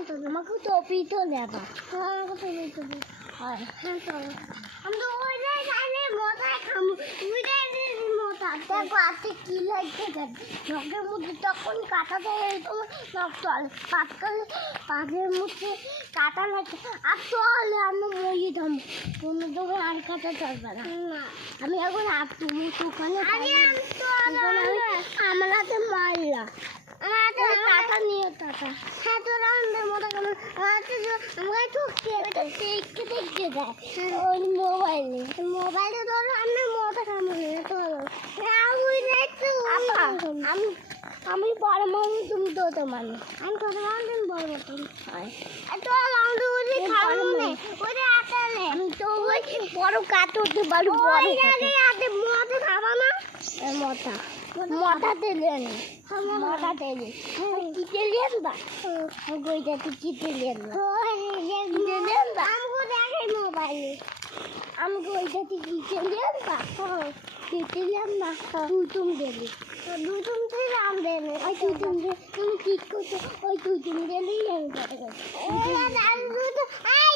আমাকে টপি তো নেবা। আমাকে টপি তো হয়। হ্যাঁ চলো। আমরা ওই জায়গায় মজা খাবো। ওই জায়গায় মজা। দেখো আজকে কি লাগছে দেখ। নখের মধ্যে তখন কাটা দেয় তো নখ চলে। পাকের মধ্যে কাটা লাগছে। আর চলে আমরা মরিয়ে যাবো। কোনো দোকান আর কাটা চলবে না। আমি এখন আর তুমি দোকানে আমার হাতে মারলা। আমার হাতে টাকা নিয়ে টাকা। হ্যাঁ তোর আমাদের মতো কেমন আমাকে একটু দেখতে দেয় ওই মোবাইলে ধরো আমার মতো কেমন আমি বড় মানুষ তুমি ছোট মানুষ আমি ছোট মানুষ তুমি বড় মতন আমি তো ওই বড় কাটতে পারো মতো খাবো না মতা মতা তেলেন মতা তেলে কি তেলেন বা গইটাতে কি তেলেন বা আমাকে দেখে মোবাইলে আমাকে ওইটাতে কি তেলেন বা কি তেলেন না তুই দেবে দুতুম তুই রাম দেবে ওই তুই তুমি ঠিক করছো ওই তুই দিলেই আমি কথা করছি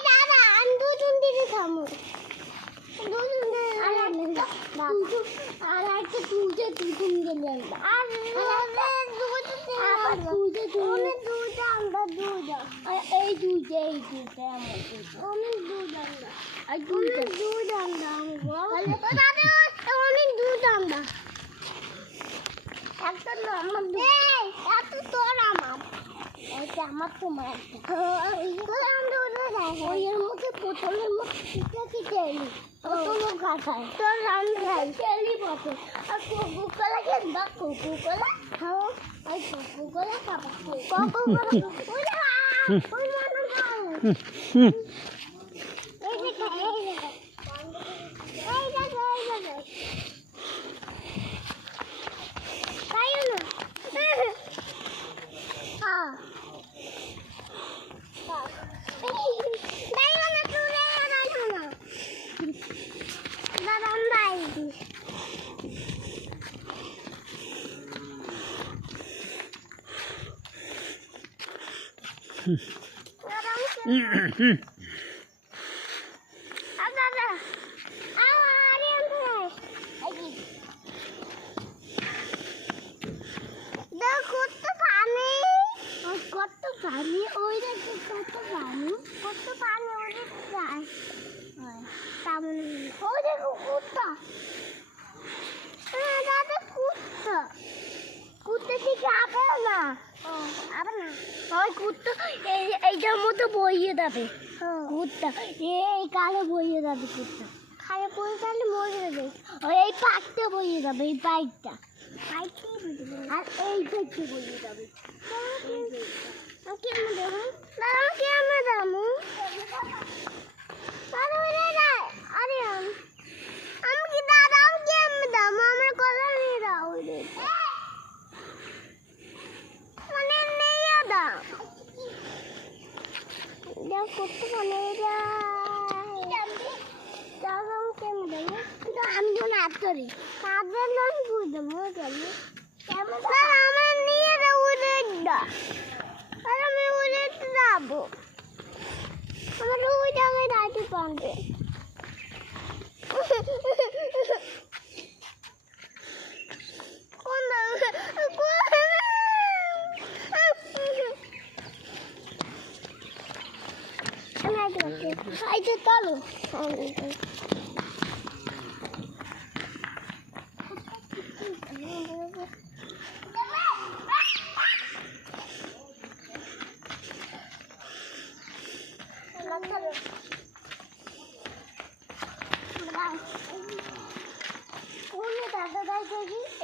দাদা আমি দুতুম দিতে থামো আর একটা তুলতে দুতুম দিলেন আর দুধটা আমরা দুধ এই দুধে আমার অনেক দুধ আমরা আর দুধ আমরা অনেক দুধ আমরা একটা আমার এত তোর আমার ওইটা আমার তোমার ওইয়ের মধ্যে বোতলের মধ্যে কেটে এলি বোতলও খায় তোর রান খাই তেলি বোতল আর কোকোকোলা খেলবা কোকোকোলা খাও ওই কোকোকোলা খাবা কোকোকোলা ওই মানে এই যে পানি ওই দেখো কত পানি ওই যায় তেমন ওই দেখো কুত্তা দাদা কুত্তা ঠিক আবে না ওই কুত্তা এইটার মতো বইয়ে যাবে কুত্তা এই কালে বইয়ে যাবে কুত্তা খালে পড়ে তাহলে মরে যাবে ওই এই পাকটা বইয়ে যাবে এই পাইকটা আর এই পাইকটা বইয়ে যাবে কেমন দেবো দাদা কেমন দেবো আরে আমি কি দাদা কেমন দেবো আমার কথা নিয়ে দাও মানে নেই দাও দেখ করতে মানে দাদা কেমন দেবো আমি যখন হাত করি কাদের নাম বুঝ দেবো কেমন আমার নিয়ে দাও আর আমি উড়ে যাবো আমার ওই জায়গায় দাঁড়াতে পারবে চলো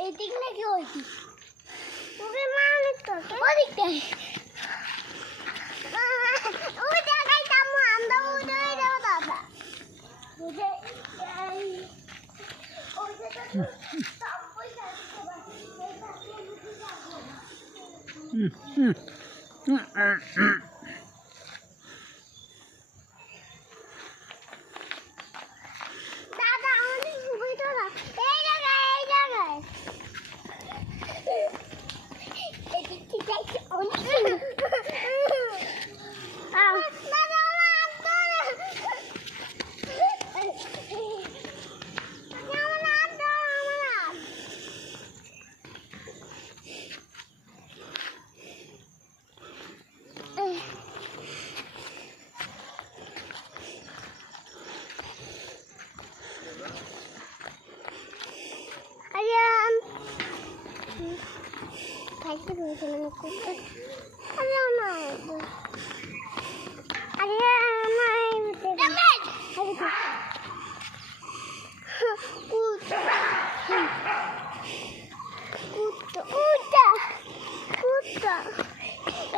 এই দিক নাকি ওই দিক ওকে মানুষ তো ওই দিকটাই ওই জায়গায় যাবো আমরা ওই জায়গায় যাবো দাদা ওই যে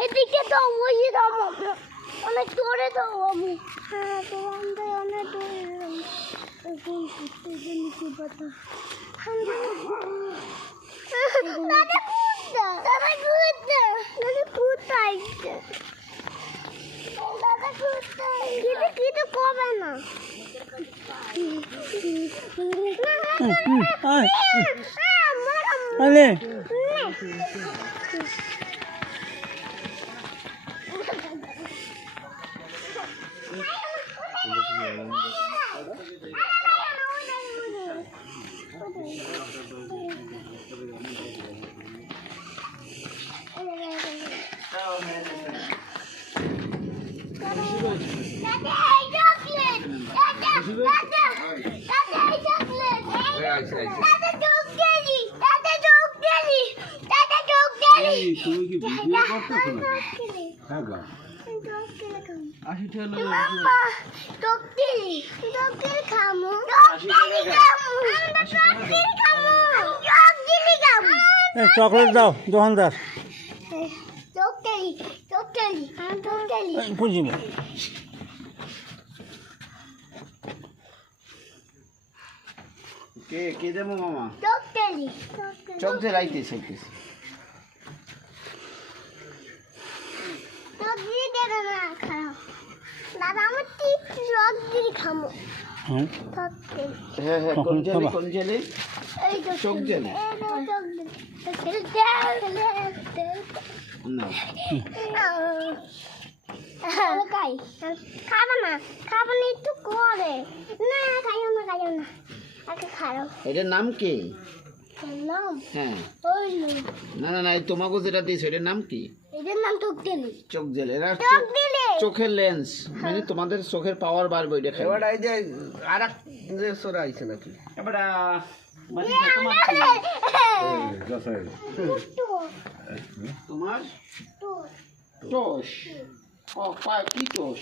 এদিকে তো ওই অনেক দূরে তো আমি হ্যাঁ তো আমরা অনেক দূরে কিন্তু কবে না আরে তুমি কি ভিডিও করতেছ না? হ্যাঁ গা। 80 টাকা চকলেট দাও দোকানদার বুঝিনি কে কে দেবো মামা চোখ দিয়ে রাইতে চাইতেছি হ্যাঁ হ্যাঁ কোন জেলে চোখ জেলে না খাবো না একটু করে না খাইও না আগে খাও এটার নাম কি নাম হ্যাঁ ওই না না না এই তোমাকে যেটা দিয়েছে এটার নাম কি এদের নাম টকটেলি চোখ জেলে এরা টকটেলি চোখের লেন্স মানে তোমাদের চোখের পাওয়ার বাড়বে এটা খাই এবার এই যে আরেক যে সোরা আইছে নাকি এবার তোমার টোস ও কি টোস